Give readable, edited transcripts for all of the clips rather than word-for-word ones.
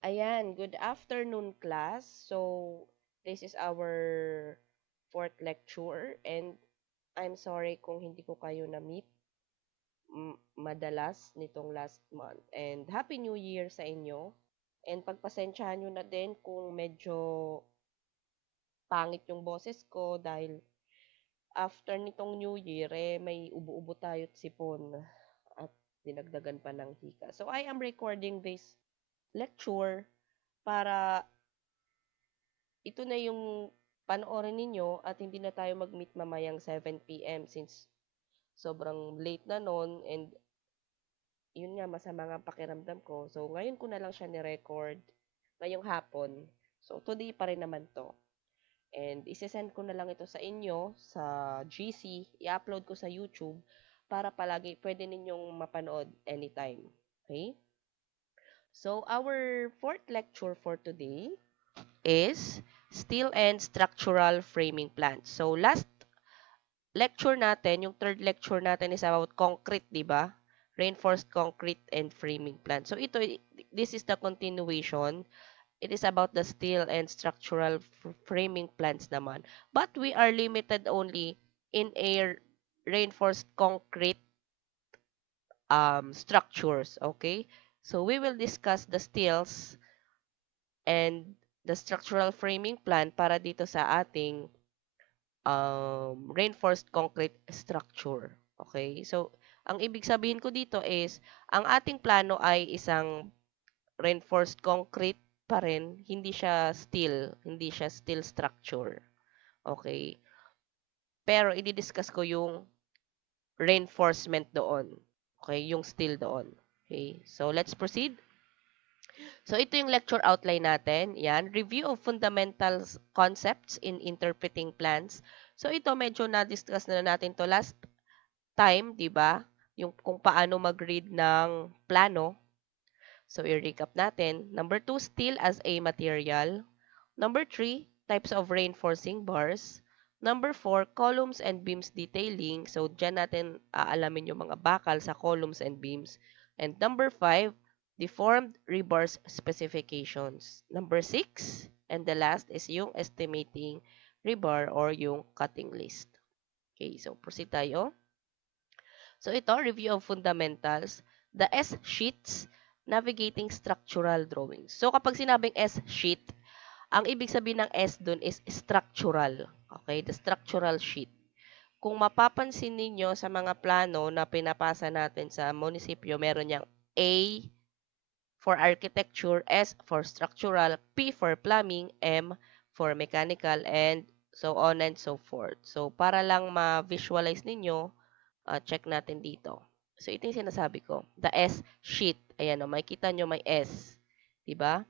Ayan, good afternoon class. So, this is our fourth lecture and I'm sorry kung hindi ko kayo na-meet madalas nitong last month. And Happy New Year sa inyo. And pagpasensyahan nyo na din kung medyo pangit yung boses ko dahil after nitong New Year, may ubo-ubo tayo at sipon at dinagdagan pa ng hika. So, I am recording this lecture para ito na yung panoorin ninyo at hindi na tayo mag-meet mamayang 7 p.m. since sobrang late na noon and yun nga masama nga pakiramdam ko. So ngayon ko na lang siya ni-record ngayong hapon. So today pa rin naman to. And isesend ko na lang ito sa inyo sa GC, i-upload ko sa YouTube para palagi pwede ninyong mapanood anytime. Okay? So our fourth lecture for today is steel and structural framing plants. So last lecture natin, yung third lecture natin is about concrete, di ba? Reinforced concrete and framing plants. So ito, this is the continuation. It is about the steel and structural framing plants naman. But we are limited only in a reinforced concrete structures, okay? So we will discuss the steels and the structural framing plant para dito sa ating reinforced concrete structure. Okay? So, ang ibig sabihin ko dito is, ang ating plano ay isang reinforced concrete pa rin, hindi siya steel structure. Okay? Pero, i-discuss ko yung reinforcement doon. Okay? Yung steel doon. Okay? So, let's proceed. So, ito yung lecture outline natin. Yan. Review of fundamental concepts in interpreting plans. So, ito medyo na-discuss na natin to last time, 'di ba? Yung kung paano mag-read ng plano. So, i-recap natin. Number 2, steel as a material. Number 3, types of reinforcing bars. Number 4, columns and beams detailing. So, dyan natin aalamin yung mga bakal sa columns and beams. And number 5, deformed rebars specifications. Number 6, and the last is yung estimating rebar or yung cutting list. Okay, so proceed tayo. So ito, review of fundamentals. The S-sheets, navigating structural drawings. So kapag sinabing S-sheet, ang ibig sabihin ng S dun is structural. Okay, the structural sheet. Kung mapapansin ninyo sa mga plano na pinapasa natin sa munisipyo, meron niyang A for architecture, S for structural, P for plumbing, M for mechanical, and so on and so forth. So, para lang ma-visualize ninyo, check natin dito. So, ito yung sinasabi ko. The S sheet. Ayan o, makikita nyo may S. Diba?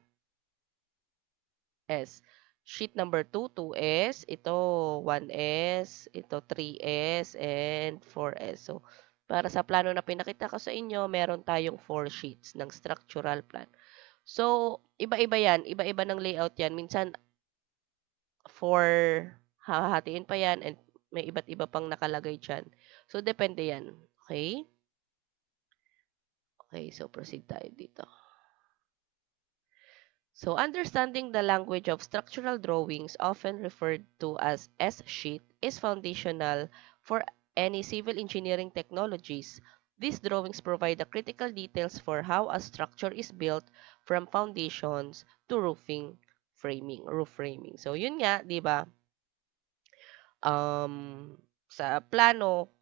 S. Sheet number 2, 2S. Ito, 1S. Ito, 3S. And 4S. So, para sa plano na pinakita ko sa inyo, meron tayong 4 sheets ng structural plan. So, iba-iba yan. Iba-iba ng layout yan. Minsan, 4, hahatiin pa yan. And may iba't iba pang nakalagay dyan. So, depende yan. Okay? Okay, so proceed tayo dito. So, understanding the language of structural drawings, often referred to as S-sheet, is foundational for any civil engineering technologies. These drawings provide the critical details for how a structure is built from foundations to roof framing. So, yun nga, di ba? Sa plano,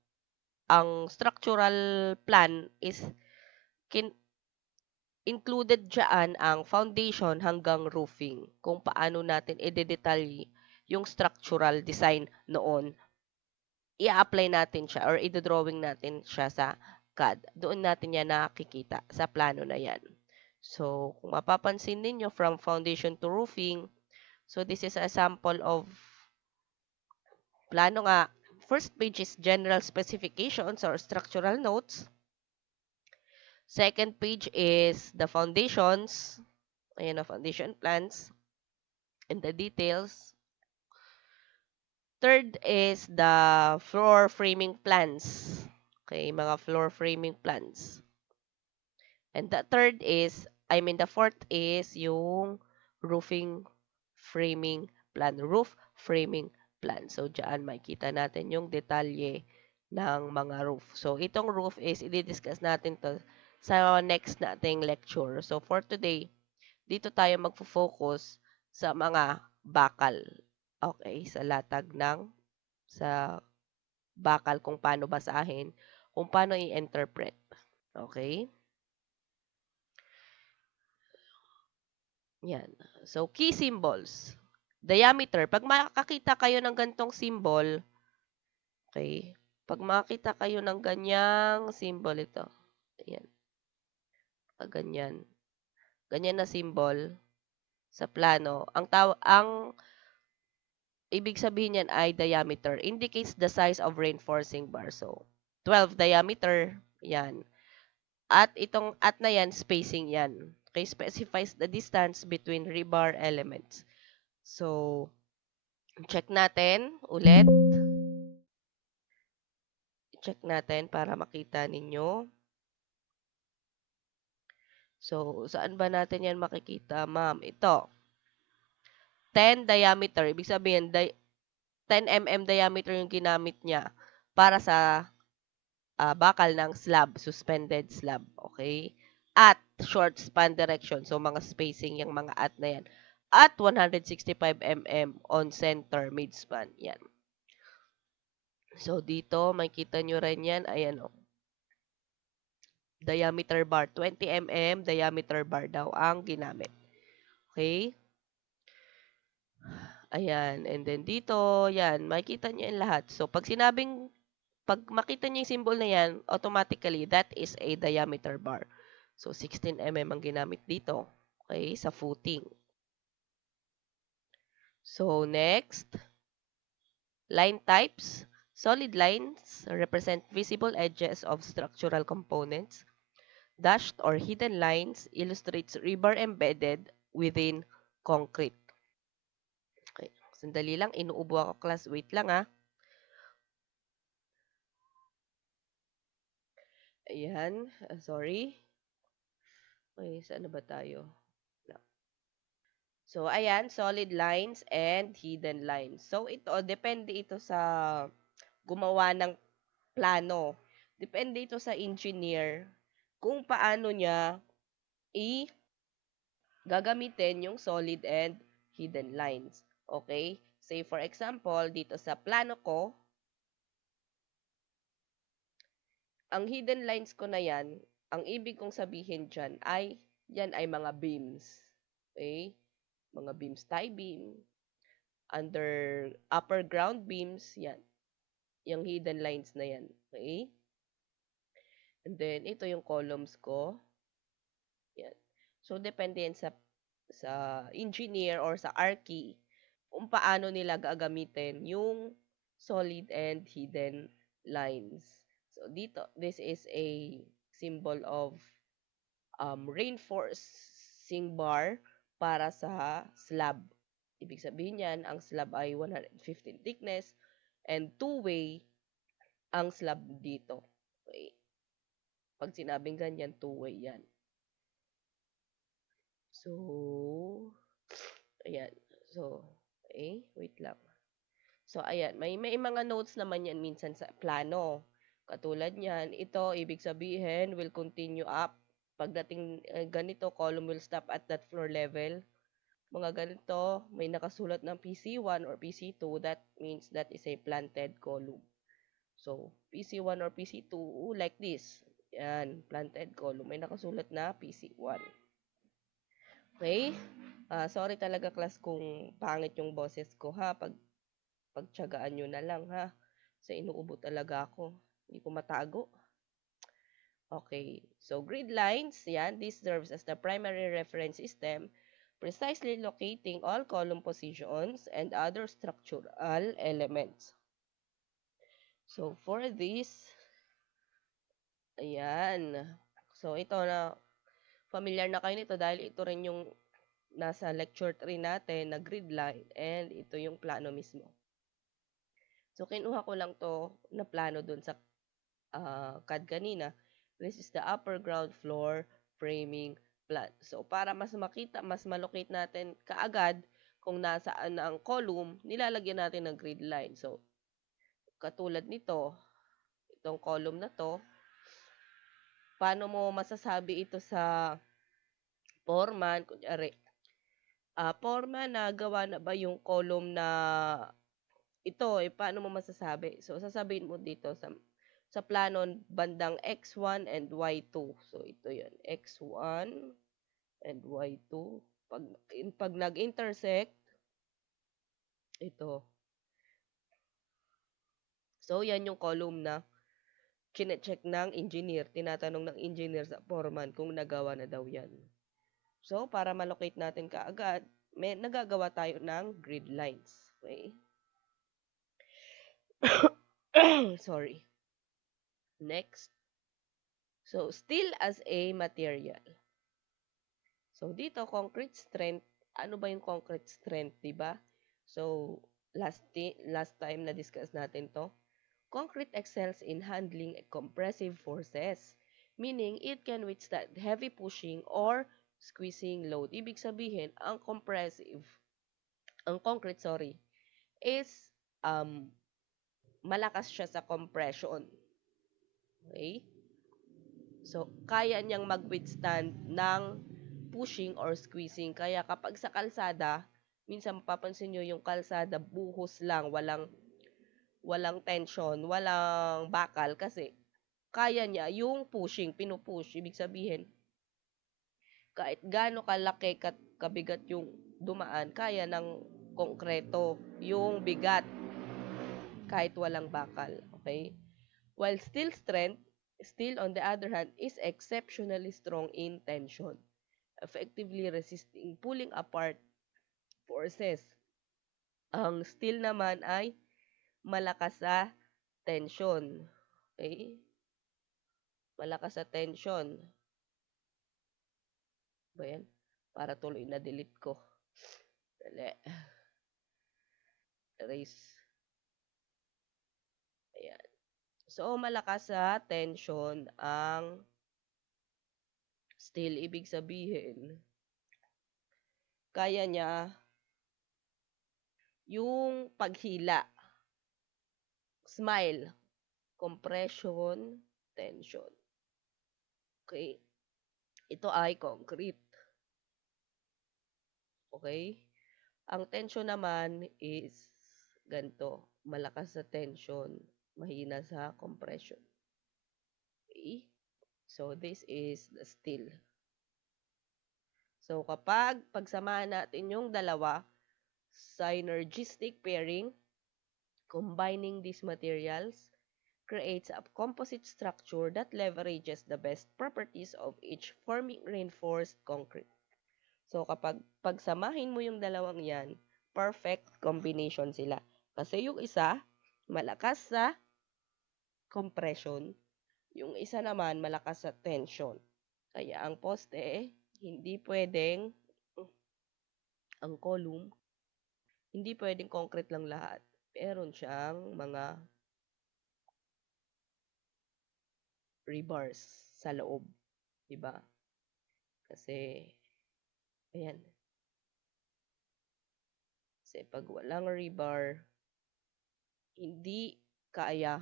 ang structural plan is kin included dyan ang foundation hanggang roofing. Kung paano natin i-detalye yung structural design noon, i-apply natin siya or i-drawing natin siya sa CAD. Doon natin yan nakikita sa plano na yan. So, kung mapapansin ninyo from foundation to roofing, so this is a sample of plano nga. First page is general specifications or structural notes. Second page is the foundations. Ayan na, foundation plans and the details. Third is the floor framing plans. Okay, mga floor framing plans. And the third is the fourth is yung roofing framing plan, roof framing plan. So, diyan makikita natin yung detalye ng mga roof. So, itong roof is i-discuss natin to sa next nating lecture. So, for today, dito tayo magfo-focus sa mga bakal. Okay, sa latag ng sa bakal kung paano basahin, kung paano i-interpret. Okay? Yan. So, key symbols. Diameter. Pag makakita kayo ng gantong symbol, okay, pag makakita kayo ng ganyang symbol ito, ayan, ganyan, ganyan na symbol sa plano, ang ibig sabihin niyan ay diameter, indicates the size of reinforcing bar. So, 12 diameter, yan. At itong at na yan, spacing yan. Okay, specifies the distance between rebar elements. So, check natin ulit. Check natin para makita ninyo. So, saan ba natin yan makikita, ma'am? Ito, 10 diameter. Ibig sabihin, 10 mm diameter yung ginamit niya para sa bakal ng slab, suspended slab. Okay? At short span direction. So, mga spacing yung mga at na yan. At 165 mm on center midspan. Yan. So, dito, makikita nyo rin yan. Ayan o. Diameter bar. 20 mm diameter bar daw ang ginamit. Okay? Ayan. And then dito, yan. Makikita nyo yung lahat. So, pag makita nyo yung symbol na yan, automatically, that is a diameter bar. So, 16 mm ang ginamit dito. Okay? Sa footing. So, next, line types. Solid lines represent visible edges of structural components. Dashed or hidden lines illustrates rebar embedded within concrete. Okay. Sandali lang, inuubo ako class. Wait lang ah. Ayan, sorry. Okay, saan na ba tayo? So, ayan, solid lines and hidden lines. So, ito, depende ito sa gumawa ng plano. Depende ito sa engineer kung paano niya gagamitin yung solid and hidden lines. Okay? Say for example, dito sa plano ko, ang hidden lines ko na yan, ang ibig kong sabihin dyan yan ay mga beams. Okay? Mga beams, tie beam, under upper ground beams, yan. Yung hidden lines na yan. Okay? And then, ito yung columns ko. Yan. So, depende yan sa engineer or sa archi kung paano nila gagamitin yung solid and hidden lines. So, dito, this is a symbol of reinforcing bar para sa slab. Ibig sabihin yan, ang slab ay 115 thickness and two-way ang slab dito. Okay. Pag sinabing ganyan, two-way yan. So, ayan. So, okay, wait lang. So, ayan, may mga notes naman yan minsan sa plano. Katulad niyan, ito, ibig sabihin, will continue up. Pagdating ganito, column will stop at that floor level. Mga ganito, may nakasulat ng PC1 or PC2, that means that is a planted column. So, PC1 or PC2, like this. Yan, planted column. May nakasulat na PC1. Okay? Sorry talaga class kung pangit yung boses ko ha. Pagtiyagaan nyo na lang ha. Sa inuubo talaga ako. Hindi ko matago. Okay. So, grid lines, yan. This serves as the primary reference system, precisely locating all column positions and other structural elements. So, for this, ayan. So, ito na, familiar na kayo nito dahil ito rin yung nasa lecture 3 natin na grid line and ito yung plano mismo. So, kinuha ko lang to na plano dun sa CAD kanina. This is the upper ground floor framing plan. So, para mas makita, mas malocate natin kaagad kung nasaan na ang column, nilalagyan natin ng grid line. So, katulad nito, itong column na to, paano mo masasabi ito sa foreman? Kunyari, foreman, nagawa na ba yung column na ito, paano mo masasabi? So, sasabihin mo dito sa plano bandang X1 and Y2. So, ito yun, X1 and Y2. Pag nag-intersect, ito. So, yan yung column na kine-check ng engineer. Tinatanong ng engineer sa foreman kung nagawa na daw yan. So, para malocate natin kaagad, may nagagawa tayo ng grid lines. Okay? Sorry. Next. So, steel as a material. So, dito, concrete strength. Ano ba yung concrete strength, diba? So, last time na-discuss natin to. Concrete excels in handling compressive forces, meaning it can withstand heavy pushing or squeezing load. Ibig sabihin, ang concrete, is malakas siya sa compression. Okay? So, kaya niyang mag-withstand ng pushing or squeezing. Kaya kapag sa kalsada, minsan mapapansin nyo yung kalsada buhos lang, walang tension, walang bakal kasi kaya niya yung pushing, pinupush. Ibig sabihin, kahit gaano kalaki kabigat yung dumaan, kaya ng konkreto yung bigat kahit walang bakal. Okay? While steel on the other hand is exceptionally strong in tension, effectively resisting pulling apart forces. Ang steel naman ay malakas sa tension. Okay? Malakas sa tension. Ba yan? Para tuloy na delete ko. Dali. Erase. Ayan. So, malakas sa tension ang steel. Ibig sabihin, kaya niya yung paghila. Smile. Compression, tension. Okay? Ito ay concrete. Okay? Ang tension naman is ganito. Malakas sa tension, mahina sa compression. Okay? So, this is the steel. So, kapag pagsamahan natin yung dalawa, synergistic pairing, combining these materials, creates a composite structure that leverages the best properties of each, forming reinforced concrete. So, kapag pagsamahin mo yung dalawang yan, perfect combination sila. Kasi yung isa, malakas sa compression. Yung isa naman, malakas sa tension. Kaya ang poste, hindi pwedeng, ang column, hindi pwedeng concrete lang lahat. Meron siyang mga rebars sa loob. Diba? Kasi, ayan. Kasi pag walang rebar, hindi kaya,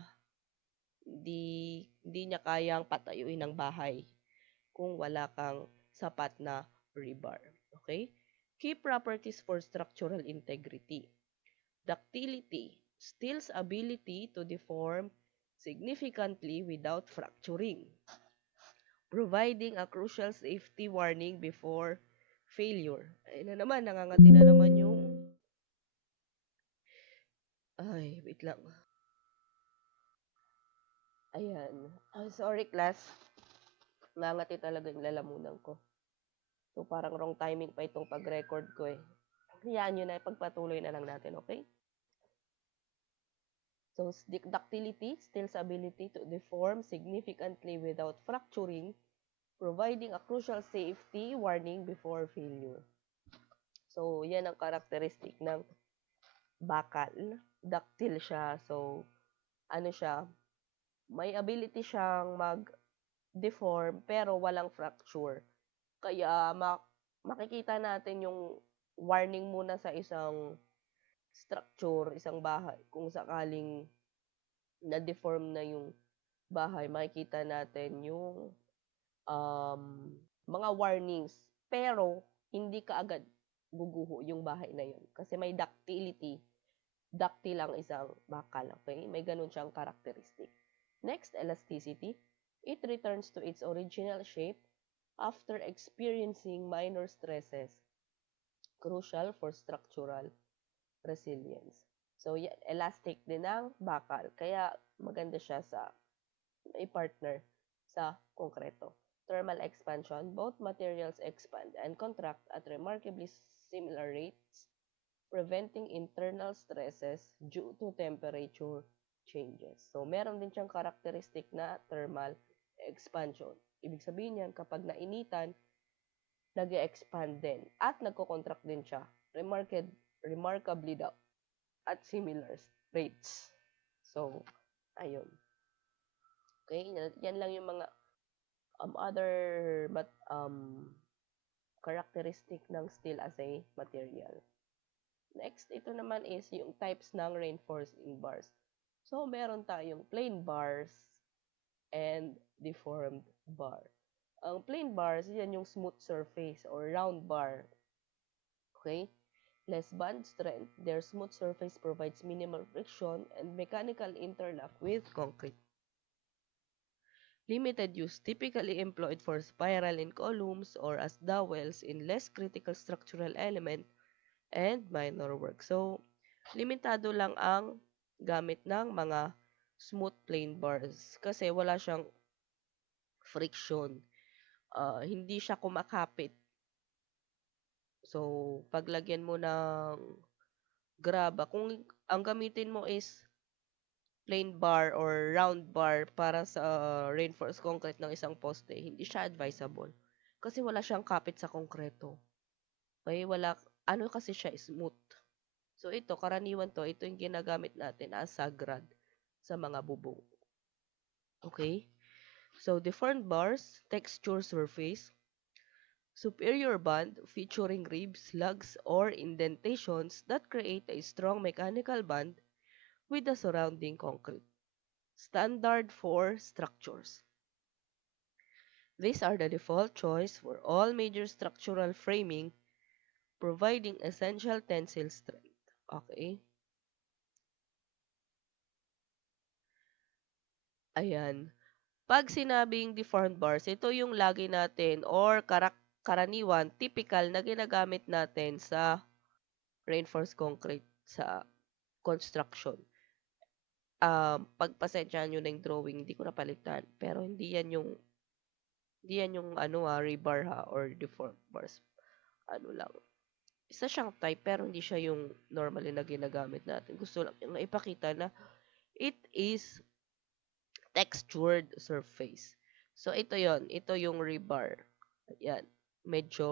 hindi niya kayang patayuin ng bahay kung wala kang sapat na rebar. Okay? Key properties for structural integrity. Ductility, steel's ability to deform significantly without fracturing, providing a crucial safety warning before failure. Ayun na naman, nangangati na naman yung... Ay, wait lang. Ayan. Ay, sorry class. Nangangati talaga yung lalamunan ko. So, parang wrong timing pa itong pag-record ko eh. Hayaan nyo na, ipagpatuloy na lang natin, okay? So, ductility, steel's ability to deform significantly without fracturing, providing a crucial safety warning before failure. So, yan ang characteristic ng bakal. Ductile siya. So, ano siya, may ability siyang mag-deform pero walang fracture. Kaya makikita natin yung warning muna sa isang structure, isang bahay. Kung sakaling na-deform na yung bahay, makikita natin yung um, mga warnings. Pero, hindi kaagad guguho yung bahay na yun. Kasi may ductility. Ductile ang isang bakal, okay? May ganun siyang characteristic. Next, elasticity. It returns to its original shape after experiencing minor stresses, crucial for structural resilience. So, yan, elastic din ang bakal. Kaya, maganda siya sa may partner sa konkreto. Thermal expansion, both materials expand and contract at remarkably similar rates, preventing internal stresses due to temperature changes. So, meron din siyang characteristic na thermal expansion. Ibig sabihin yan, kapag nainitan, nag-expand din at nagko-contract din siya. Remarkably daw at similar rates. So, ayun. Okay, yan lang yung mga other but characteristic ng steel as a material. Next, ito naman is yung types ng reinforcing bars. So, meron tayong plain bars and deformed bar. Ang plain bars, yan yung smooth surface or round bar. Okay? Less bond strength, their smooth surface provides minimal friction and mechanical interlock with concrete. Limited use, typically employed for spiral in columns or as dowels in less critical structural element and minor work. So, limitado lang ang gamit ng mga smooth plain bars kasi wala siyang friction. Hindi siya kumakapit. So, paglagyan mo ng graba, kung ang gamitin mo is plain bar or round bar para sa reinforced concrete ng isang poste, hindi siya advisable. Kasi wala siyang kapit sa konkreto. Okay, wala, ano kasi siya, smooth. So ito, karaniwan to, ito yung ginagamit natin as sagrad sa mga bubong. Okay? So, deformed bars, texture surface, superior bond featuring ribs, lugs, or indentations that create a strong mechanical bond with the surrounding concrete. Standard for structures. These are the default choice for all major structural framing, providing essential tensile strength. Okay? Ayan. Pag sinabing deformed bars, ito yung lagi natin or karaniwan, typical na ginagamit natin sa reinforced concrete sa construction. Pagpasensyahan nyo na yung drawing, hindi ko napalitan. Pero hindi yan yung rebar or deformed bars. Ano lang. Isa siyang type pero hindi siya yung normally na ginagamit natin. Gusto lang yung ipakita na it is textured surface. So, ito yon, ito yung rebar. Ayan. Medyo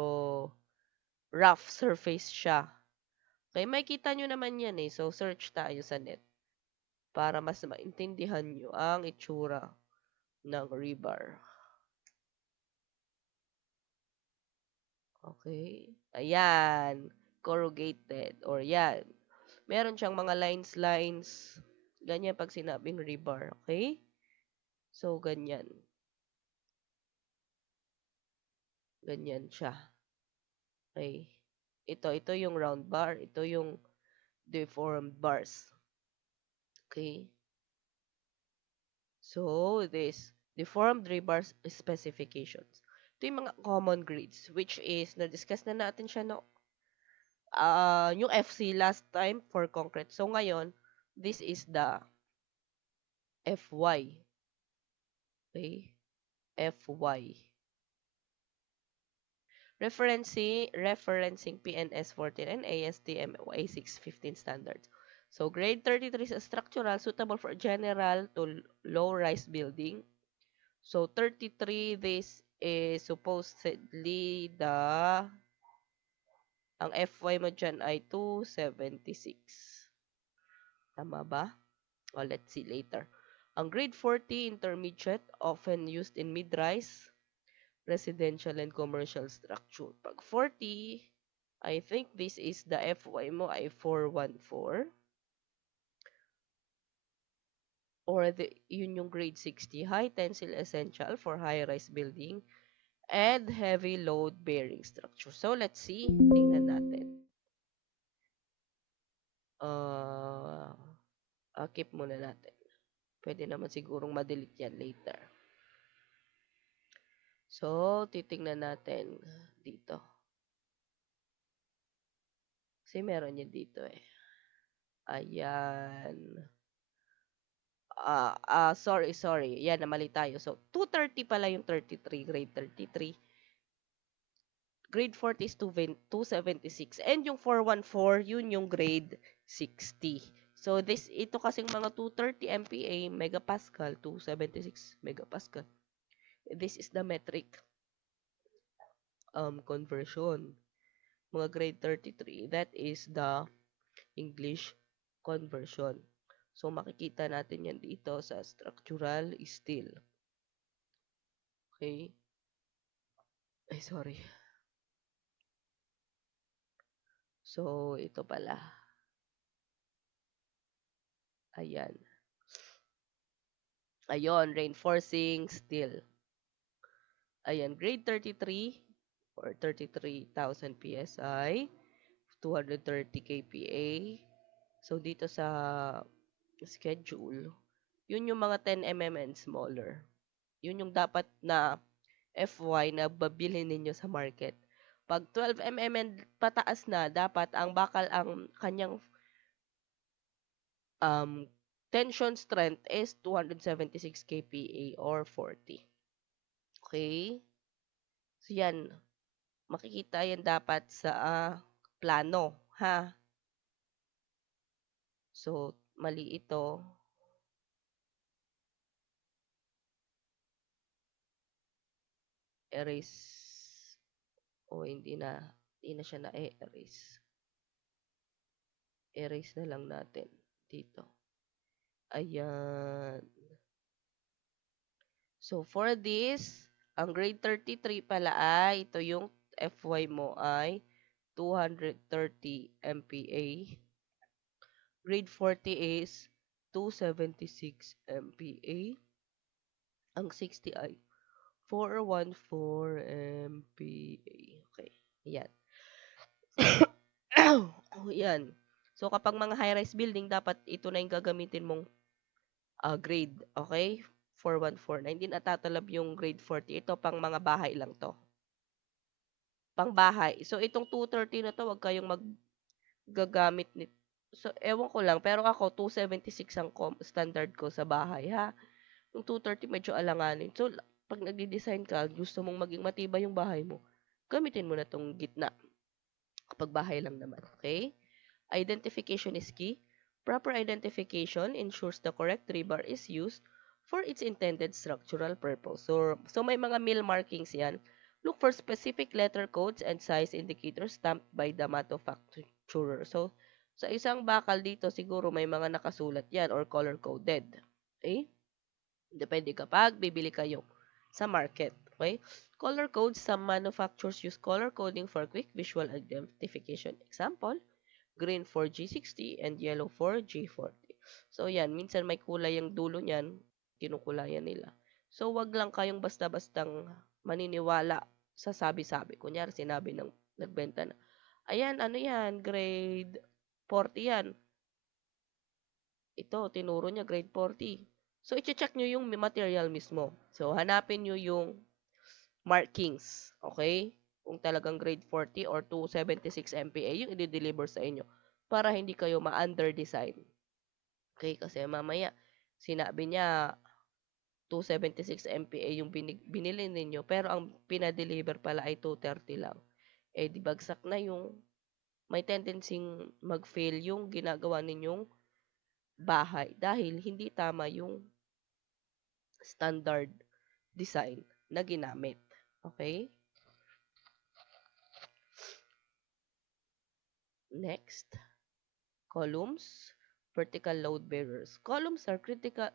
rough surface siya. Okay, makikita nyo naman yan eh. So, search tayo sa net para mas maintindihan nyo ang itsura ng rebar. Okay. Ayan. Corrugated. Or yan. Meron siyang mga lines. Ganyan pag sinabing rebar. Okay? So, ganyan. Ganyan siya. Okay. Ito yung round bar. Ito yung deformed bars. Okay. So, this deformed rebar specifications. Ito yung mga common grades, which is, na-discuss na natin siya no, yung FC last time for concrete. So, ngayon, this is the FY. Okay? FY. Referencing PNS 14 and ASTM A615 standards. So, grade 33 is structural, suitable for general to low-rise building. So, 33, this is supposedly ang FY mo dyan ay 276. Tama ba? O, let's see later. Ang grade 40, intermediate, often used in mid-rise. residential and commercial structure. Pag 40, I think this is the FY mo ay 414 or yun yung grade 60, high tensile essential for high-rise building and heavy load-bearing structure. So, let's see. Tingnan natin. Uh, keep muna natin. Pwede naman sigurong ma-delete yan later. So, titingnan natin dito. Kasi meron yan dito eh. Ayan. Sorry. Yan, namali tayo. So, 230 pala yung 33, grade 33. Grade 40 is 276. And yung 414, yun yung grade 60. So, ito kasing mga 230 MPa, megapascal, 276 megapascal. This is the metric conversion. Mga grade 33, that is the English conversion. So, makikita natin yan dito sa structural steel. Okay? Ay, sorry. So, ito pala. Ayan. Ayon, reinforcing steel. Ayan, grade 33 or 33,000 PSI, 230 kPa. So, dito sa schedule, yun yung mga 10 mm and smaller. Yun yung dapat na FY na babili ninyo sa market. Pag 12 mm and pataas na, dapat ang bakal ang kanyang tension strength is 276 kPa or 40. Okay? So, yan. Makikita yan dapat sa plano, ha? So, mali ito. Erase. O, hindi na. Hindi na siya na-erase. Erase na lang natin dito. Ayan. So, for this, ang grade 33 pala ay, ito yung FY mo ay 230 MPa. Grade 40 is 276 MPa. Ang 60 ay 414 MPa. Okay. Ayan. Yan. So, kapag mga high-rise building, dapat ito na yung gagamitin mong grade. Okay? 414. Na hindi natatalab yung grade 40. Ito, pang mga bahay lang to. Pang bahay. So, itong 230 na to, wag kayong maggagamit nito. So, ewan ko lang. Pero ako, 276 ang standard ko sa bahay, ha? Yung 230, medyo alanganin. So, pag nagdi-design ka, gusto mong maging matibay yung bahay mo, gamitin mo na tong gitna. Kapag bahay lang naman, okay? Identification is key. Proper identification ensures the correct rebar is used for its intended structural purpose. So may mga mill markings yan. Look for specific letter codes and size indicators stamped by the manufacturer. So, sa isang bakal dito, siguro may mga nakasulat yan or color-coded. Okay? Depende kapag bibili kayo sa market. Okay? Color codes, some manufacturers use color coding for quick visual identification. Example, green for G60 and yellow for G40. So, yan. Minsan may kulay ang dulo niyan. Kinukulayan nila. So, wag lang kayong basta-bastang maniniwala sa sabi-sabi. Kunyari, sinabi ng nagbenta na, ayan, ano yan, grade 40 yan. Ito, tinuro niya grade 40. So, i-check nyo yung material mismo. So, hanapin nyo yung markings. Okay? Kung talagang grade 40 or 276 MPa yung i-deliver sa inyo para hindi kayo ma-under-design. Okay? Kasi mamaya, sinabi niya 276 MPa yung binili ninyo pero ang pinadeliver pala ay 230 lang. Eh, di bagsak na yung may tendency mag-fail yung ginagawa ninyong bahay dahil hindi tama yung standard design na ginamit. Okay? Next, columns, vertical load bearers. Columns are critical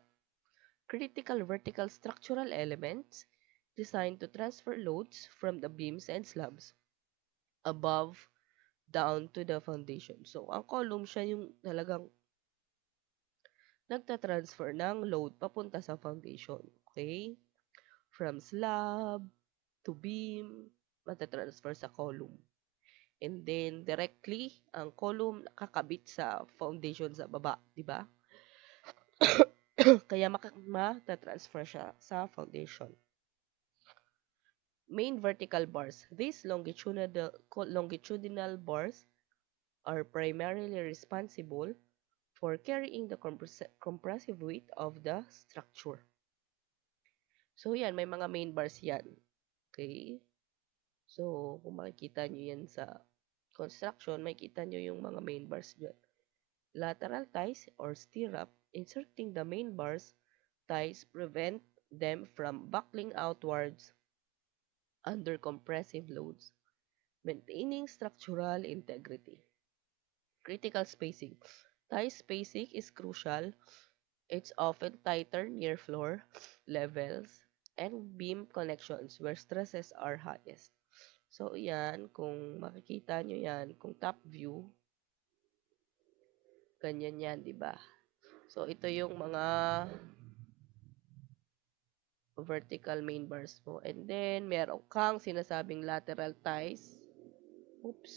vertical structural elements designed to transfer loads from the beams and slabs above down to the foundation. So, ang column siya yung talagang nagta-transfer ng load papunta sa foundation. Okay? From slab to beam, matatransfer sa column. And then, directly, ang column kakabit sa foundation sa baba. Di ba? Kaya matatransfer siya sa foundation. Main vertical bars. These longitudinal bars are primarily responsible for carrying the compressive weight of the structure. So, yan, may mga main bars yan. Okay? So, kung makikita nyo yan sa construction, makikita nyo yung mga main bars dyan. Lateral ties or stirrup, inserting the main bars ties prevent them from buckling outwards under compressive loads, maintaining structural integrity. Critical spacing. Tie spacing is crucial. It's often tighter near floor levels and beam connections where stresses are highest. So, yan, kung makikita nyo yan, kung top view, ganyan yan, di ba? So, ito yung mga vertical main bars mo. And then, meron kang sinasabing lateral ties. Oops.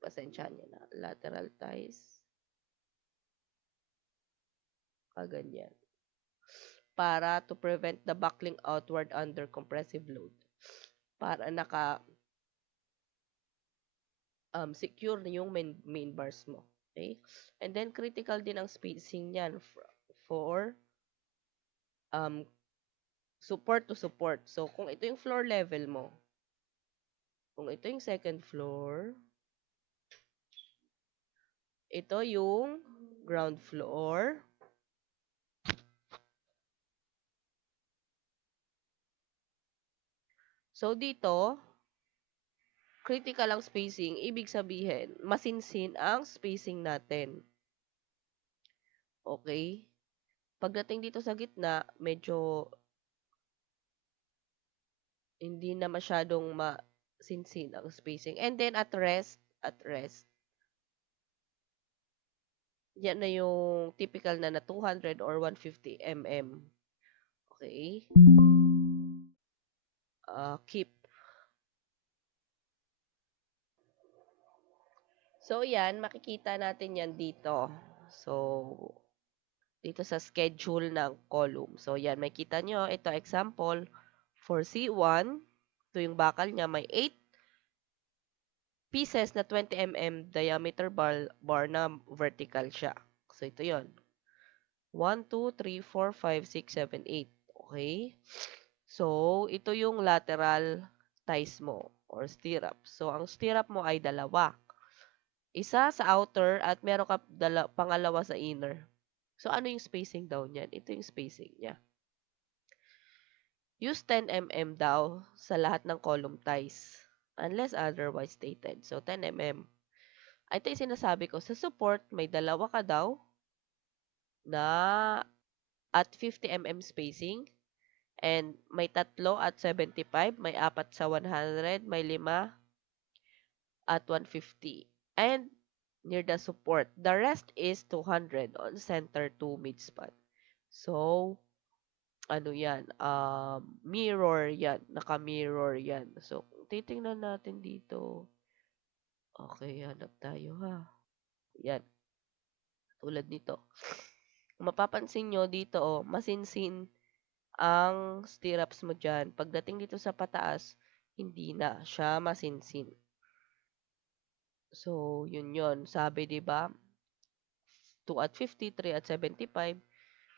Pasensyahan nyo na. Lateral ties. Ganyan. Para to prevent the buckling outward under compressive load. Para secure yung main bars mo. Okay? And then, critical din ang spacing niyan for support to support. So, kung ito yung floor level mo, kung ito yung second floor, ito yung ground floor, so dito, critical ang spacing, ibig sabihin, masinsin ang spacing natin. Okay? Pagdating dito sa gitna, medyo hindi na masyadong masinsin ang spacing. And then at rest, yan na yung typical na 200 or 150 mm. Okay? Keep. So, yan, makikita natin yan dito. So, dito sa schedule ng column. So, yan, makikita nyo, ito example, for C1, ito yung bakal niya, may 8 pieces na 20 mm diameter bar na vertical siya. So, ito yon 1, 2, 3, 4, 5, 6, 7, 8. Okay? So, ito yung lateral ties mo or stirrup. So, ang stirrup mo ay dalawa. Isa sa outer at meron ka pangalawa sa inner. So, ano yung spacing daw niyan? Ito yung spacing niya. Use 10 mm daw sa lahat ng column ties unless otherwise stated. So, 10 mm. Ito yung sinasabi ko. Sa support, may dalawa ka daw na at 50 mm spacing and may tatlo at 75, may apat sa 100, may 5 at 150. And near the support. The rest is 200 on center to midspan. So, ano yan? Mirror yan. Naka-mirror yan. So, titingnan natin dito. Okay, hanap tayo ha. Yan. Tulad nito. Mapapansin nyo dito, masinsin ang stirrups mo dyan. Pagdating dito sa pataas, hindi na siya masinsin. So, yun. Sabi, di ba? 2 at 50, 3 at 75.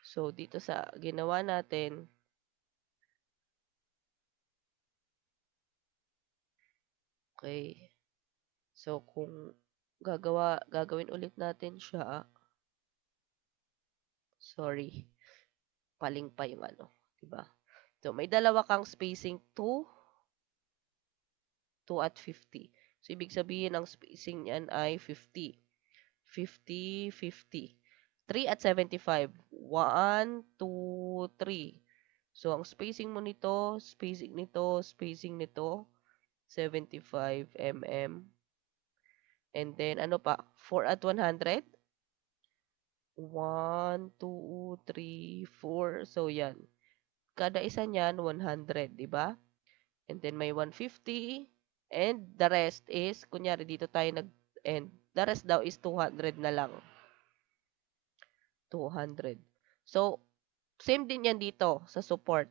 So, dito sa ginawa natin, okay. So, kung gagawin ulit natin siya, sorry, paling pa yung ano, diba? So, may dalawa kang spacing 2 at 50. So, ibig sabihin, ang spacing niyan ay 50. 50, 50. 3 at 75. 1, 2, 3. So, ang spacing nito, 75 mm. And then, ano pa? 4 at 100? 1, 2, 3, 4. So, yan. Kada isa niyan, 100, di ba? And then, may 150. And the rest is, kunyari, dito tayo nag-end. The rest daw is 200 na lang. 200. So, same din yan dito sa support.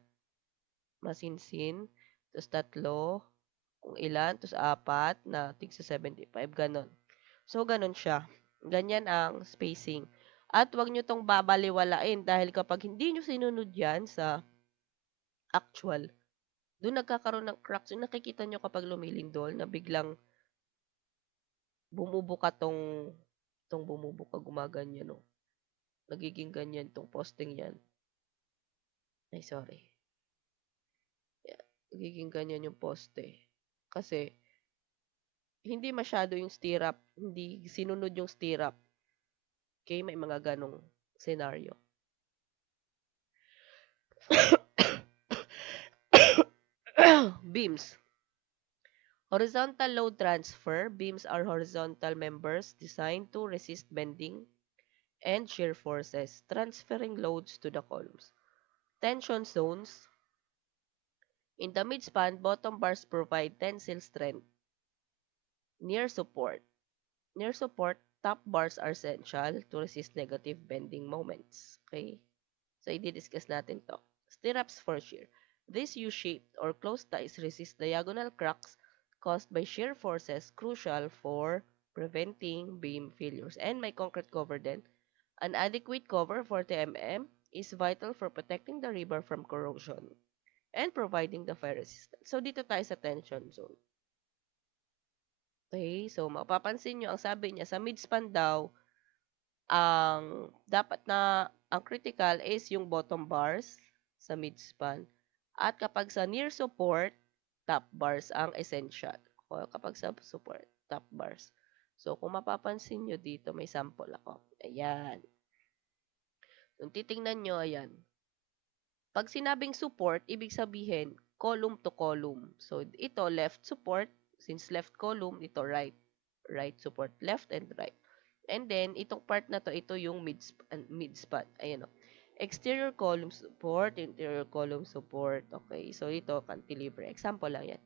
Masinsin. Tapos tatlo. Kung ilan. Tapos apat na tigsa 75. Ganon. So, ganon siya. Ganyan ang spacing. At wag nyo tong babaliwalain dahil kapag hindi nyo sinunod yan sa actual, doon nagkakaroon ng cracks. Yung nakikita nyo kapag lumilindol na biglang bumubuka tong bumubuka gumaganyan, no? Nagiging ganyan tong posting yan. Ay, sorry. Yeah, nagiging ganyan yung poste. Kasi, hindi masyado yung stirrup. Hindi sinunod yung stirrup. Okay, may mga ganong scenario. Beams. Horizontal load transfer. Beams are horizontal members designed to resist bending and shear forces, transferring loads to the columns. Tension zones. In the midspan, bottom bars provide tensile strength. Near support. Near support, top bars are essential to resist negative bending moments. Okay? So, i-discuss natin to. Stirrups for shear. These U-shaped or closed ties resist diagonal cracks caused by shear forces crucial for preventing beam failures. And my concrete cover then. An adequate cover 40 mm is vital for protecting the rebar from corrosion and providing the fire resistance. So, dito tayo sa tension zone. Okay, so mapapansin nyo, ang sabi niya, sa midspan daw, ang critical is yung bottom bars sa midspan. At kapag sa near support, top bars ang essential. O kapag sa support, top bars. So, kung mapapansin nyo dito, may sample ako. Ayan. Kung titingnan nyo, ayan. Pag sinabing support, ibig sabihin, column to column. So, ito, left support. Since left column, ito right. Right support, left and right. And then, itong part na to, ito yung midspan. Ayan o. Exterior column support, interior column support. Okay, so ito, cantilever. Example lang yan.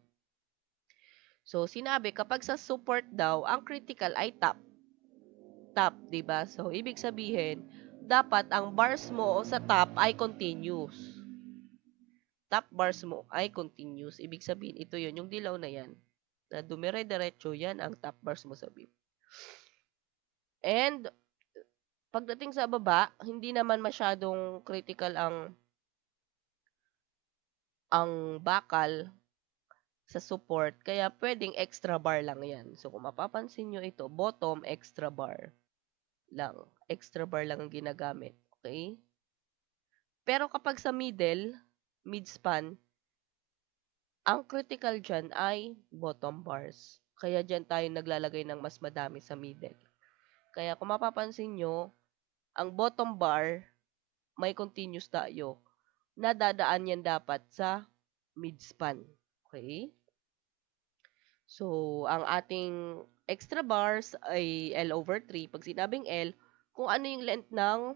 So, sinabi, kapag sa support daw, ang critical ay top. Top, diba? So, ibig sabihin, dapat ang bars mo sa top ay continuous. Top bars mo ay continuous. Ibig sabihin, ito yun, yung dilaw na yan. Na dumire-diretso, yan ang top bars mo sa beam. And, pagdating sa baba, hindi naman masyadong critical ang bakal sa support. Kaya, pwedeng extra bar lang yan. So, kung mapapansin nyo ito, bottom, extra bar lang. Extra bar lang ang ginagamit. Okay? Pero kapag sa midspan, ang critical dyan ay bottom bars. Kaya dyan tayo naglalagay ng mas madami sa middle. Kaya kung mapapansin nyo, ang bottom bar, may continuous tayo. Nadadaan yan dapat sa midspan. Okay? So, ang ating extra bars ay L over 3. Pag sinabing L, kung ano yung length ng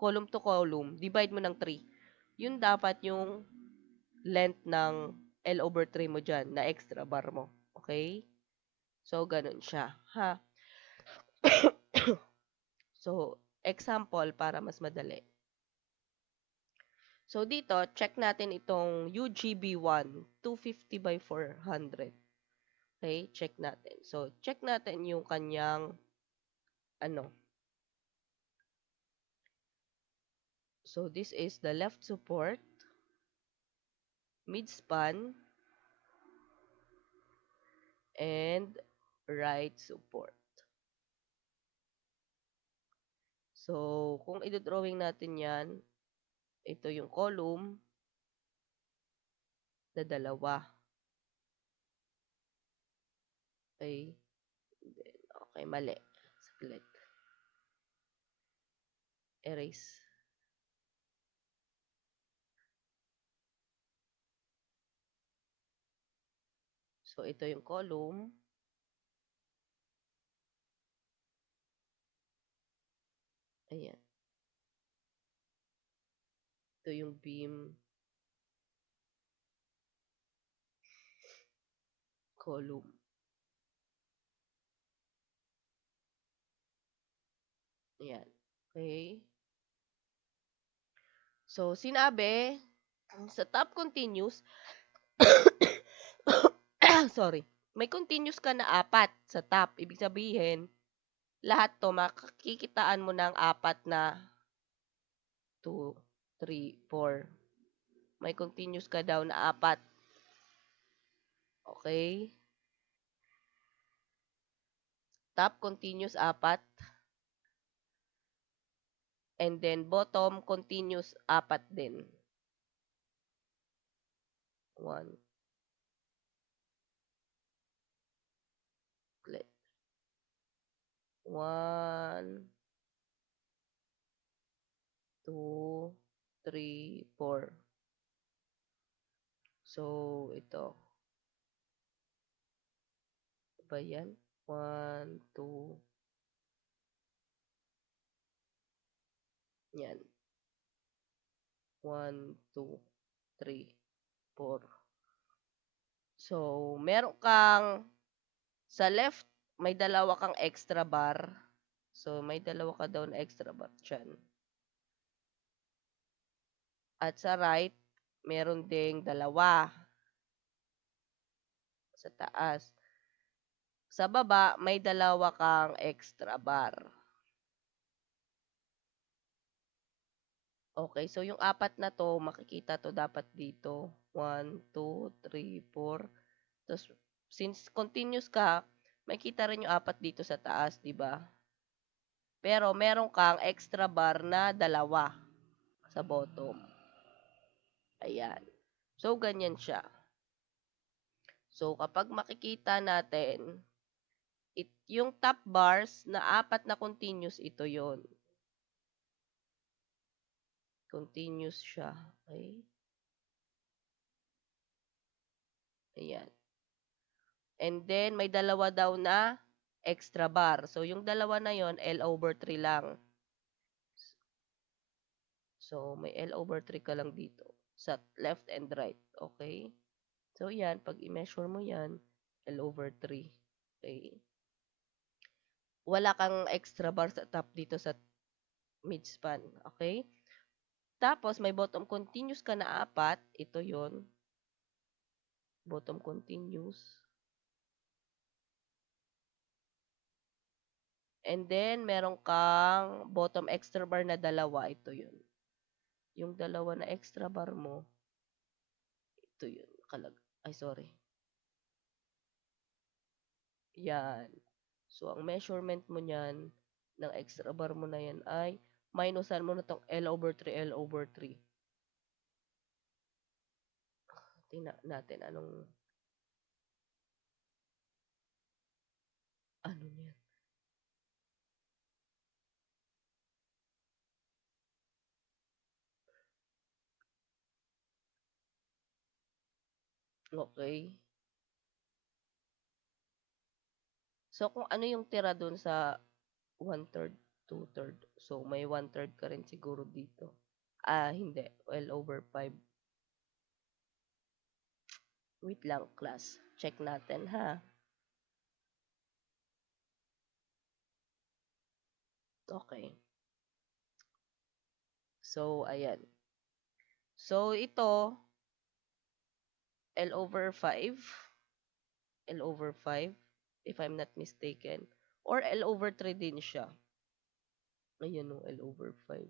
column to column, divide mo ng 3. Yun dapat yung length ng L over 3 mo dyan, na extra bar mo. Okay? So, ganun siya. Ha? So, example para mas madali. So, dito, check natin itong UGB1, 250 by 400. Okay? Check natin. So, check natin yung kanyang, ano. So, this is the left support, midspan, and right support. So, kung i-drawing natin yan, ito yung column na dalawa. Okay? Okay, mali. Saglit. Erase. So, ito yung column. Ayan. Ito yung beam. Column. Ayan. Okay. So, sinabi, sa top continuous, sorry, may continuous ka na 4 sa top. Ibig sabihin, lahat to makikitaan mo ng 4 na 2, 3, 4. May continuous ka daw na 4. Okay? Top continuous 4. And then bottom continuous 4 din. 1, 1, 2, 3, 4. So, ito. Ba yan? 1, 2. Yan. 1, 2, 3, 4. So, meron kang sa left, may dalawa kang extra bar. So, may dalawa ka daw na extra bar dyan. At sa right, meron ding dalawa sa taas. Sa baba, may dalawa kang extra bar. Okay, so yung 4 na to, makikita to dapat dito. 1, 2, 3, 4. Tapos, since continuous ka, makikita rin yung 4 dito sa taas, di ba? Pero meron kang extra bar na dalawa sa bottom. Ayan. So, ganyan siya. So, kapag makikita natin, yung top bars na 4 na continuous, ito yon. Continuous siya. Okay? Ayan. And then, may dalawa daw na extra bar. So, yung dalawa na yon L over 3 lang. So, may L over 3 ka lang dito. Sa left and right. Okay? So, yan. Pag i-measure mo yan, L over 3. Okay? Wala kang extra bar sa top dito sa midspan. Okay? Tapos, may bottom continuous ka na 4. Ito yon. Bottom continuous. And then, meron kang bottom extra bar na dalawa. Ito yun. Yung dalawa na extra bar mo, ito yun. Ay, sorry. Yan. So, ang measurement mo niyan, ng extra bar mo na yan ay, minusan mo na tong L over 3, L over 3. Tingnan natin ano niyan. Okay. So, kung ano yung tira dun sa 1/3, 2/3. So, may 1/3 ka rin siguro dito. Hindi. L over 5. Wait lang, class. Check natin, ha? Okay. So, ayan. So, ito, L over 5. L over 5, if I'm not mistaken. Or L over 3 din siya. Ayan o, L over 5.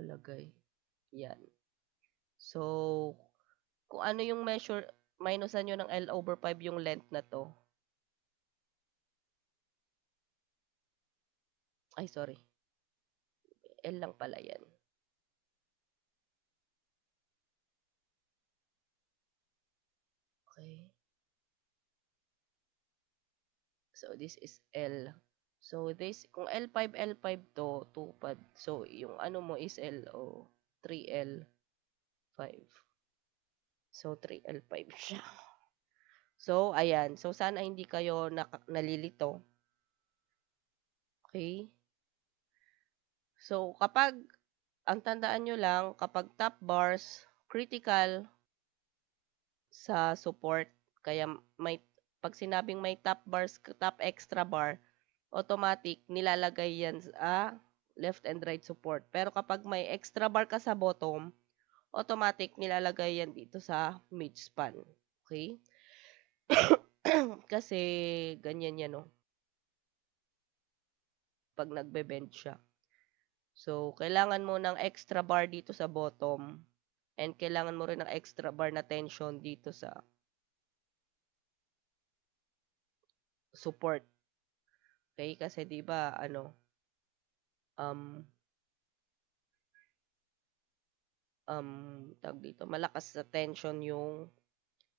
Alagay. Yan. So, kung ano yung measure, minusan nyo ng L over 5 yung length na to. Ay, sorry. L lang pala yan. Okay. So, this is L. So, this, kung L5, L5 to, 2 pad. So, yung ano mo is L o 3L5. So, 3L5 siya. So, ayan. So, sana hindi kayo nalilito. Okay? So, ang tandaan nyo lang, kapag top bars, critical sa support. Kaya pag sinabing may top bars, top extra bar, automatic, nilalagay yan sa left and right support. Pero kapag may extra bar ka sa bottom, automatic, nilalagay yan dito sa mid span. Okay? Kasi, ganyan yan, no? Pag nagbe-bend siya. So, kailangan mo ng extra bar dito sa bottom and kailangan mo rin ng extra bar na tension dito sa support. Okay? Kasi 'di ba um tawag dito, malakas sa tension yung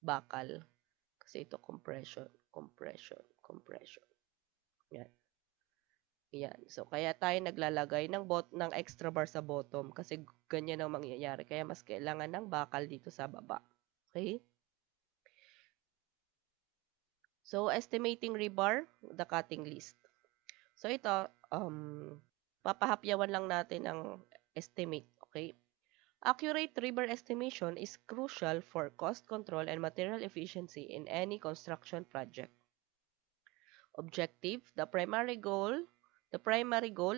bakal. Kasi ito compression, compression, compression. Yan. Yan. So kaya tayo naglalagay ng extra bar sa bottom kasi ganyan ang mangyayari. Kaya mas kailangan ng bakal dito sa baba. Okay? So estimating rebar, the cutting list. So ito, papahapyawan lang natin ang estimate, okay? Accurate rebar estimation is crucial for cost control and material efficiency in any construction project. Objective, the primary goal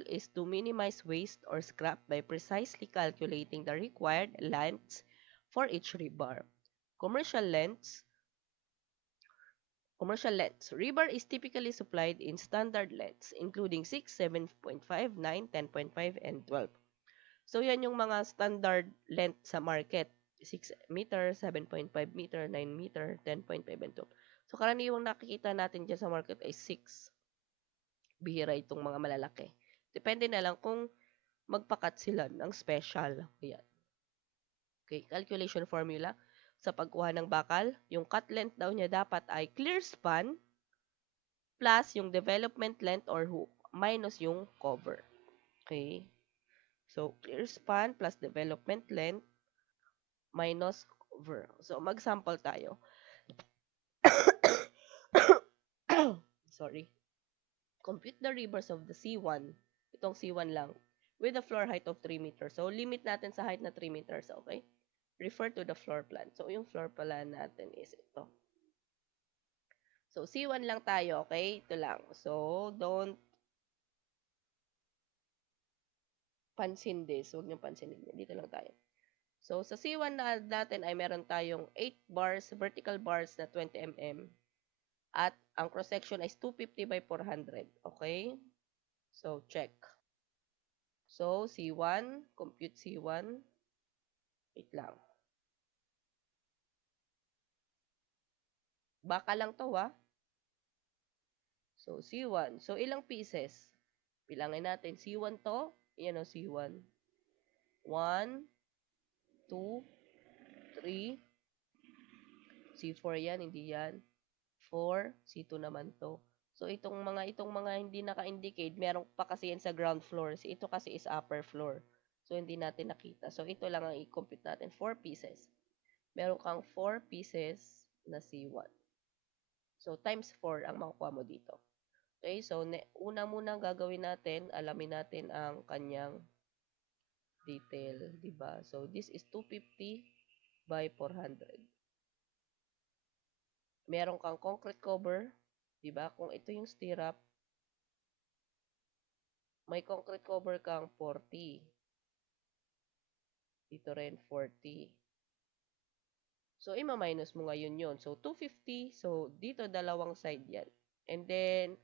is to minimize waste or scrap by precisely calculating the required lengths for each rebar. Commercial lengths, Commercial lengths. Rebar is typically supplied in standard lengths, including 6, 7.5, 9, 10.5, and 12. So, yan yung mga standard length sa market. 6 meter, 7.5 meter, 9 meter, 10.5, and 12. So, karaniwang nakikita natin dyan sa market ay 6. Bihira itong mga malalaki. Depende na lang kung magpakat sila ng special. Ayan. Okay, calculation formula. Sa pagkuha ng bakal, yung cut length daw niya dapat ay clear span plus yung development length or hook minus yung cover. Okay? So, clear span plus development length minus cover. So, mag-sample tayo. Sorry. Compute the rebars of the C1. Itong C1 lang. With a floor height of 3 meters. So, limit natin sa height na 3 meters. Okay? Refer to the floor plan. So, yung floor plan natin is ito. So, C1 lang tayo. Okay? Ito lang. So, don't pansin this. Huwag niyong pansinin. Dito lang tayo. So, sa C1 natin ay meron tayong 8 bars, vertical bars na 20 mm. At ang cross-section is 250 by 400. Okay? So, check. So, C1, compute C1. Wait lang. Baka lang to, ha? So, C1. So, ilang pieces? Bilangin natin. C1 to. Yan o, C1. 1, 2, 3. C4 yan, hindi yan. 4, C2 naman to. So, itong mga hindi naka-indicate, meron pa kasi yan sa ground floor. Ito kasi is upper floor. So, hindi natin nakita. So, ito lang ang i-compute natin. 4 pieces. Meron kang 4 pieces na C1. So, times 4 ang makukuha mo dito. Okay, so, una muna gagawin natin, alamin natin ang kanyang detail, diba? So, this is 250 by 400. Meron kang concrete cover, 'di ba? Kung ito yung stirrup, may concrete cover kang 40. Dito rin 40. So ima-minus mo ngayon 'yon. So 250. So dito dalawang side 'yan. And then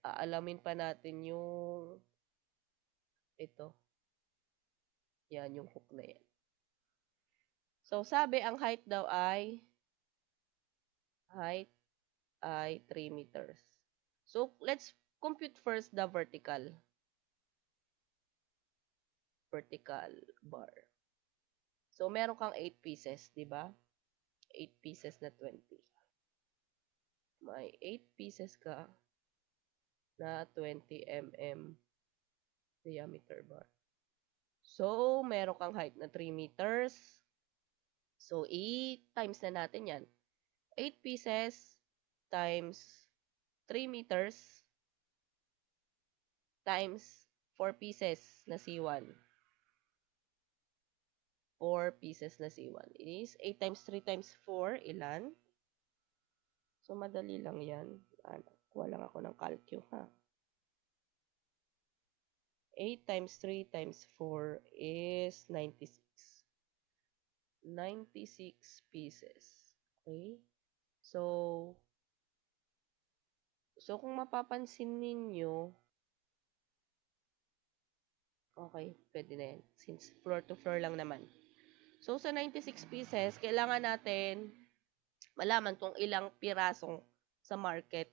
aalamin pa natin yung ito. Yan yung hook na yan. So sabi ang height ay 3 meters. So let's compute first the vertical bar. So, meron kang 8 pieces, di ba? 8 pieces na 20. May 8 pieces ka na 20 mm diameter bar. So, meron kang height na 3 meters. So, i-times na natin yan. 8 pieces times 3 meters times 4 pieces na C1. 4 pieces na C1 is 8 times 3 times 4, ilan? So, madali lang yan. Kuha lang ako ng calcio, ha? 8 times 3 times 4 is 96. 96 pieces. Okay? So, kung mapapansin ninyo, okay, pwede na yan. Since floor to floor lang naman. So, sa 96 pieces, kailangan natin malaman kung ilang pirasong sa market.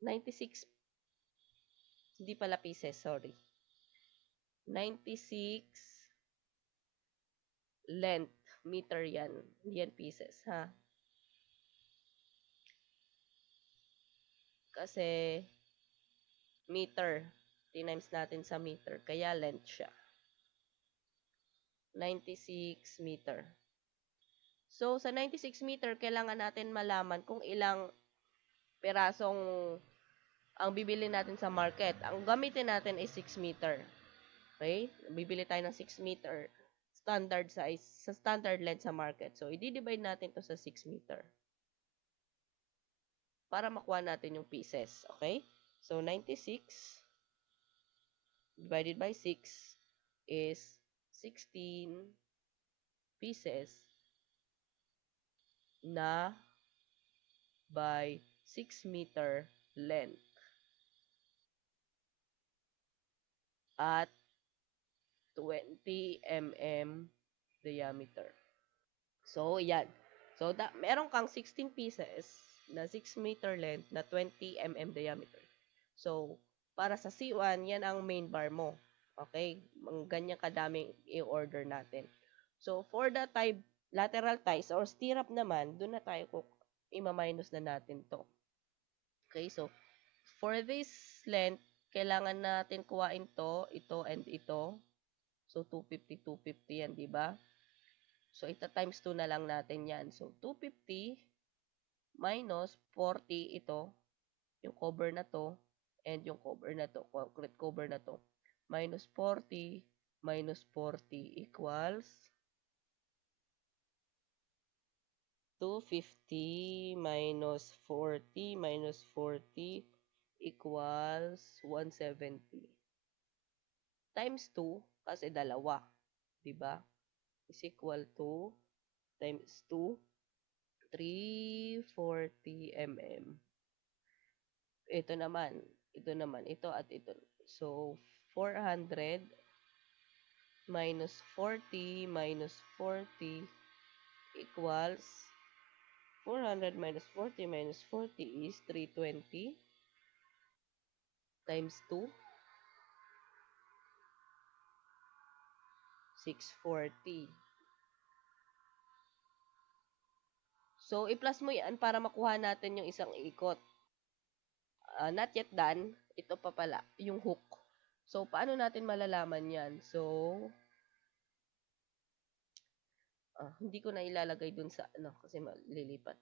96, hindi pala pieces, sorry. 96 length, meter yan. Hindi yan pieces, ha? Kasi, meter. Tinimes natin sa meter. Kaya length siya. 96 meter. So, sa 96 meter, kailangan natin malaman kung ilang perasong ang bibili natin sa market. Ang gamitin natin is 6 meter. Okay? Bibili tayo ng 6 meter standard size sa standard length sa market. So, i-divide natin to sa 6 meter para makuha natin yung pieces. Okay? So, 96 divided by 6 is 16 pieces na by 6 meter length at 20 mm diameter. So, yan. So, meron kang 16 pieces na 6 meter length na 20 mm diameter. So, para sa C1, yan ang main bar mo. Okay? Ganyan kadaming i-order natin. So, for the lateral ties or stirrup naman, doon na tayo ima-minus na natin to. Okay? So, for this length, kailangan natin kuhain to, ito, and ito. So, 250, 250 yan, di ba? So, ita times 2 na lang natin yan. So, 250 minus 40 ito, yung cover na to, and yung cover na to, concrete cover na to. Minus 40 minus 40 equals 250 minus 40 equals 170. Times 2, kasi dalawa, di ba? Is equal to times 2, 340 mm. Ito at ito. So, 400 minus 40 equals 400 minus 40 is 320 times 2, 640. So, i-plus mo yan para makuha natin yung isang ikot. Not yet done. Ito pa pala, yung hook. So, paano natin malalaman yan? So, hindi ko na ilalagay dun sa, kasi malilipat.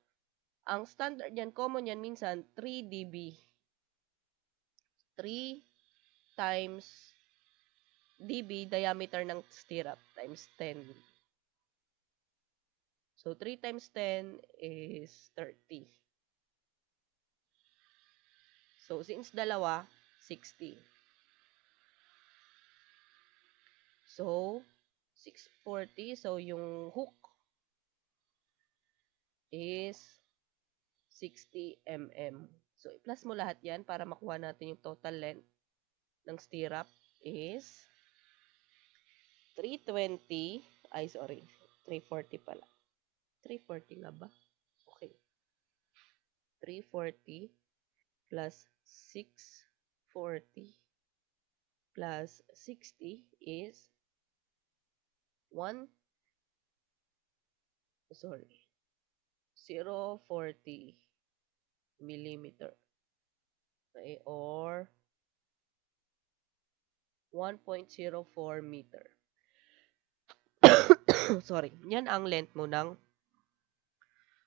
Ang standard yan, common yan, minsan, 3 dB. 3 times dB, diameter ng stirrup, times 10. So, 3 times 10 is 30. So, since dalawa, 60. So, 640. So, yung hook is 60 mm. So, i-plus mo lahat yan para makuha natin yung total length ng stirrup is 320. Ay, sorry. 340 pala. 340 nga ba? Okay. 340 plus 640 plus 60 is 1, sorry, 040 millimeter. Okay, or 1.04 meter. Sorry, yan ang length mo ng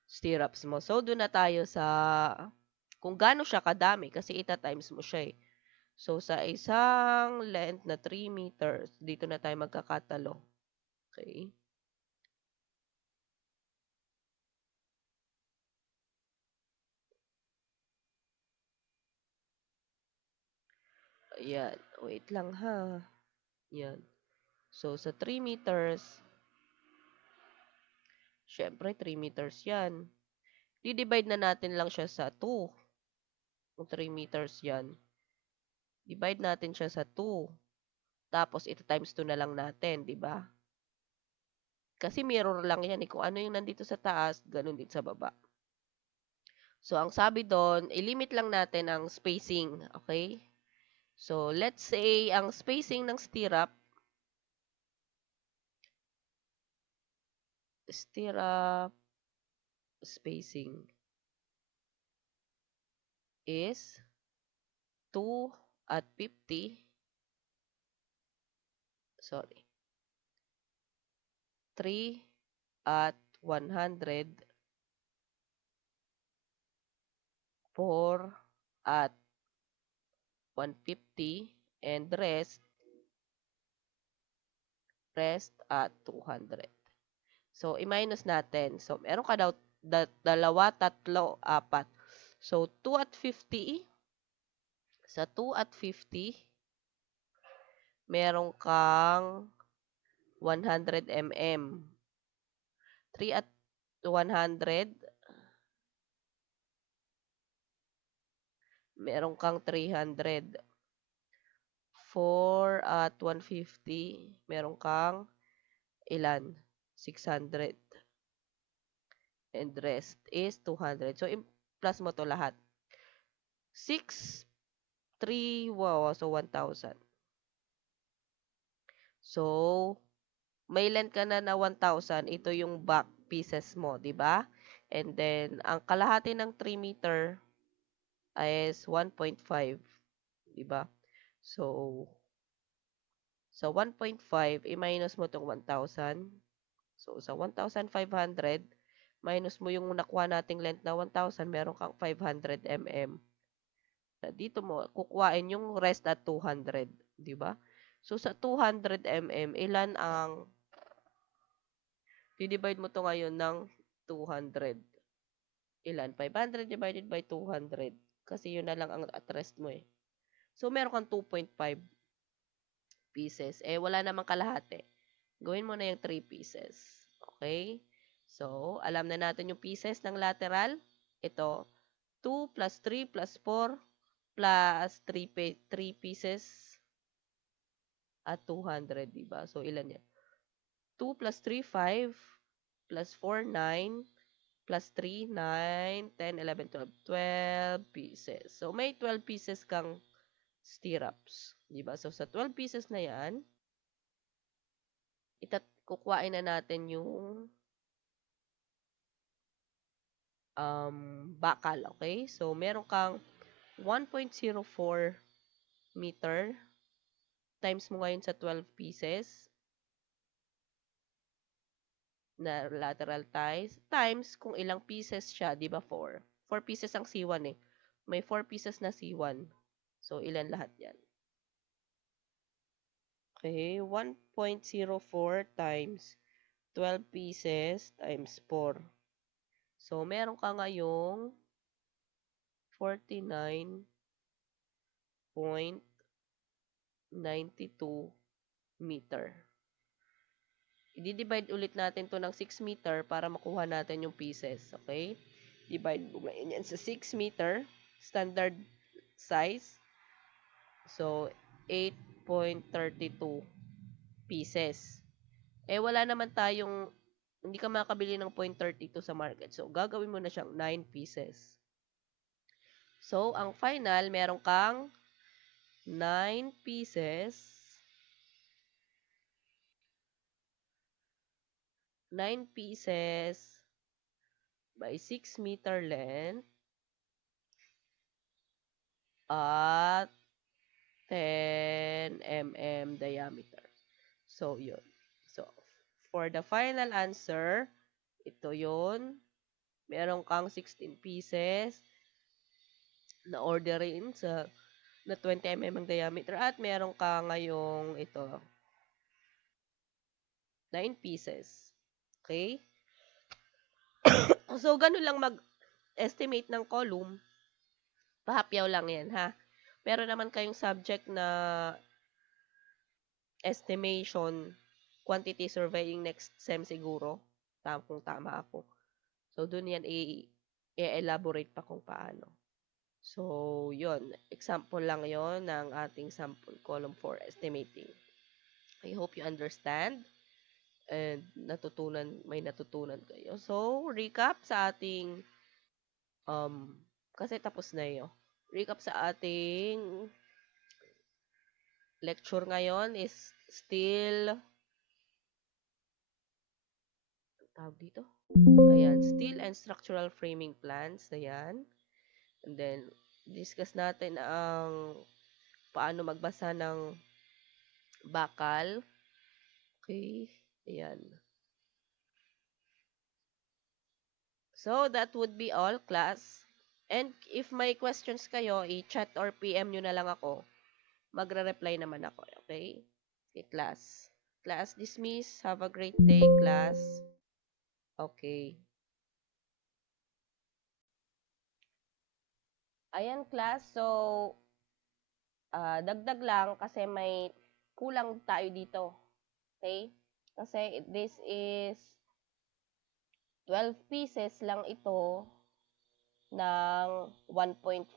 stirrups mo. So, doon na tayo sa kung gaano siya kadami kasi ita-times mo siya eh. So, sa isang length na 3 meters, dito na tayo magkakatalo. Okay? Ayan. Wait lang ha. Yan. So, sa 3 meters, syempre 3 meters yan. Di-divide na natin lang siya sa 2. Kung 3 meters yan. Divide natin siya sa 2. Tapos, ito times 2 na lang natin, di ba? Kasi mirror lang yan eh. Kung ano yung nandito sa taas, ganun din sa baba. So, ang sabi doon, ilimit lang natin ang spacing. Okay? So, let's say, ang spacing ng stirrup spacing is 2 at 50. Sorry. 3 at 100. 4 at 150. And rest at 200. So, i-minus natin. So, meron ka daw dalawa, tatlo, apat. So, 2 at 50. Sa 2 at 50, meron kang 100 mm. 3 at 100, meron kang 300. 4 at 150, meron kang ilan? 600. And rest is 200. So, plus mo to lahat. 6, 3, wow, so 1,000. So, may length ka na 1,000. Ito yung back pieces mo, di ba? And then, ang kalahati ng 3 meter is 1.5, di ba? So, sa 1.5, i-minus mo tong 1,000. So, sa 1,500, minus mo yung nakuha nating length na 1,000, meron kang 500 mm. Dito mo, kukuhain yung rest at 200, di ba? So, sa 200 mm, ilan ang, divide mo to ngayon ng 200. Ilan? 500 divided by 200. Kasi yun na lang ang at rest mo eh. So, meron kang 2.5 pieces. Eh, wala namang kalahati. Gawin mo na yung 3 pieces. Okay? So, alam na natin yung pieces ng lateral. Ito, 2 plus 3 plus 4 plus 3 pieces at 200, diba? So, ilan yan? 2 plus 3, 5 plus 4, 9 plus 3, 9, 10, 11, 12. 12 pieces. So, may 12 pieces kang stirrups. Diba? So, sa 12 pieces na yan, kukuhain na natin yung bakal. Okay? So, meron kang 1.04 meter times mo ngayon sa 12 pieces na lateral ties times kung ilang pieces siya, 'di ba 4? 4 pieces ang C1 eh. May 4 pieces na C1. So, ilan lahat yan? Okay, 1.04 times 12 pieces times 4. So, meron ka ngayong 49.92 meter. I-divide ulit natin to ng 6 meter para makuha natin yung pieces. Okay? Divide mo ngayon yan sa 6 meter. Standard size. So, 8.32 pieces. Eh, wala naman tayong, hindi ka makakabili ng 0.32 sa market. So, gagawin mo na siyang 9 pieces. So, ang final, meron kang 9 pieces. 9 pieces by 6 meter length at 10 mm diameter. So, yun. So, for the final answer, ito yun. Meron kang 16 pieces na orderin sa na 20 ang diameter at meron ka ngayong ito, 9 pieces. Okay? So, ganun lang mag-estimate ng column. Pahapyaw lang yan, ha? Pero naman kayong subject na estimation, quantity surveying next sem siguro. Kung tama ako. So, dun yan i-elaborate pa kung paano. So, yon example lang yon ng ating sample column for estimating. I hope you understand and may natutunan kayo. So, recap sa ating, kasi tapos na yun. Recap sa ating lecture ngayon is still, tawag dito? Ayan, steel and structural framing plans. Ayan. And then, discuss natin ang paano magbasa ng bakal. Okay. Ayan. So, that would be all, class. And if may questions kayo, i-chat or PM nyo na lang ako. Magre-reply naman ako. Okay? Okay, class. Class dismiss. Have a great day, class. Okay. Ayan, class. So, dagdag lang kasi may kulang tayo dito. Okay? Kasi this is 12 pieces lang ito ng 1.5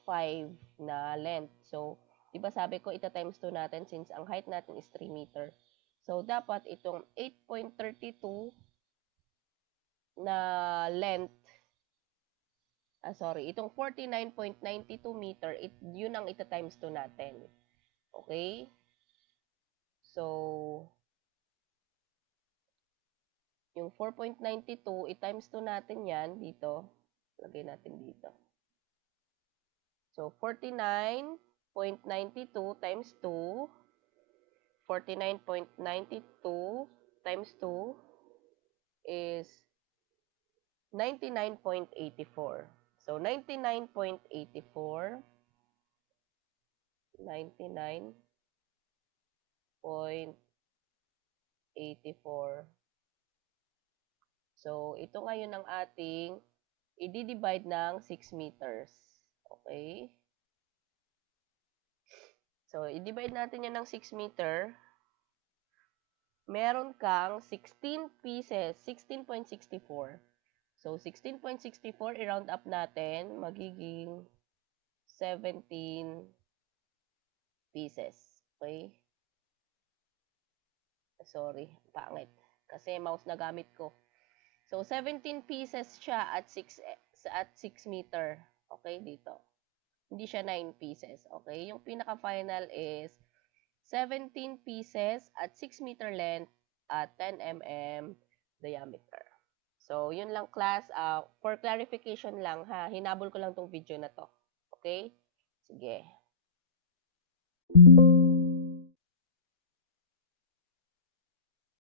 na length. So, di ba sabi ko, ita times 2 natin since ang height natin is 3 meter. So, dapat itong 8.32 na length, itong 49.92 meter, yun ang ita times 2 natin. Okay? So, yung 4.92, i-times 2 natin yan dito. Lagay natin dito. So, 49.92 times 2, 49.92 times 2 is 99.84. So, 99.84, 99.84. So, ito ngayon ang ating i-divide ng 6 meters. Okay? So, i-divide natin yan ng 6 meter. Meron kang 16 pieces, 16.64. So, 16.64, i-round up natin, magiging 17 pieces. Okay? Sorry, pangit. Kasi mouse na gamit ko. So, 17 pieces siya at 6 meter. Okay, dito. Hindi siya 9 pieces. Okay? Yung pinaka-final is 17 pieces at 6 meter length at 10 mm diameter. So, yun lang, class. For clarification lang, ha? Hinabol ko lang tong video na to. Okay? Sige.